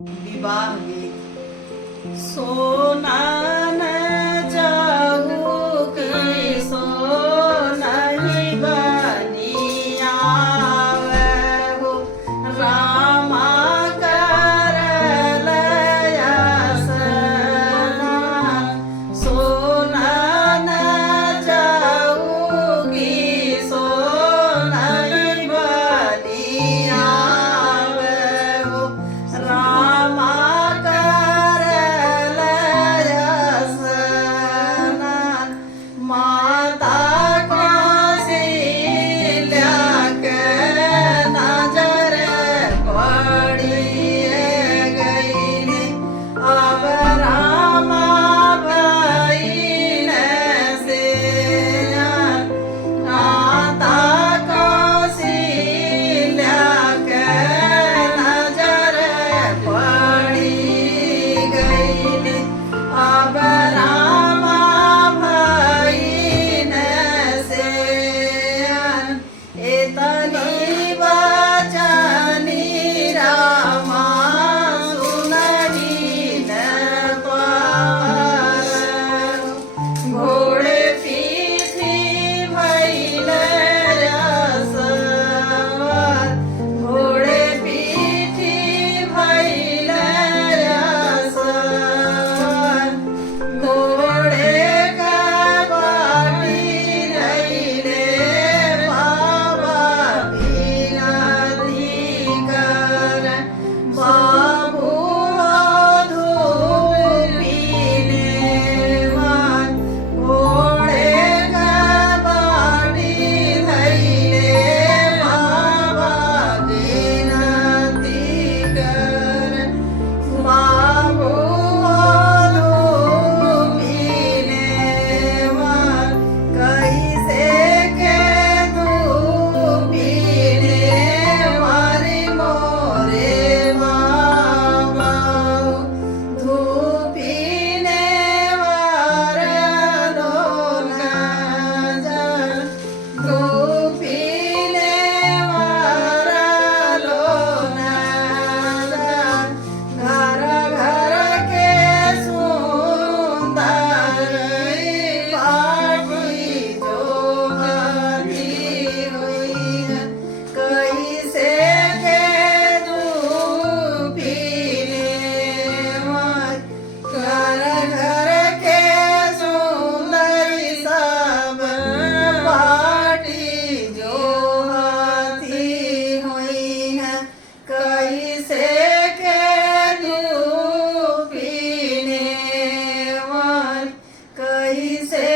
विवाह गीत। सोना न जाऊ कि सोना ही बनी आवहु, रामा करल यासना। सोना न जाऊ कि सोना ही बनी आवहु, रामा करल यासना। माता कौशल्या के नजर पड़ी गई, अब रामा भइल से। माता कौशल्या के नजर पड़ी गई, अब रामा भइल से। एतनी वचनी रामा सुनहि न पावहु, घोड़े पीठी भइल रसवार। घोड़े पीठी भइल रसवार, घोड़े का बाटी धइले बाबा बिलाधिकार। बाबू धूपिने मान, घोड़े का बाटी धइले बाबा बिलाधिकार। बाबू धूपिने मान, कैसे के धूपिने मारी मोरे बाबा। धूपिने वारलो न जान, धूपिने वारलो न जान। घर घर के सुंदर पाटी जो गति हुई है, कैसे के धूपिने मान। घर घर के सुंदरी सब पाटी जो हाथी हुई है, कैसे के धूपिने मान। कैसे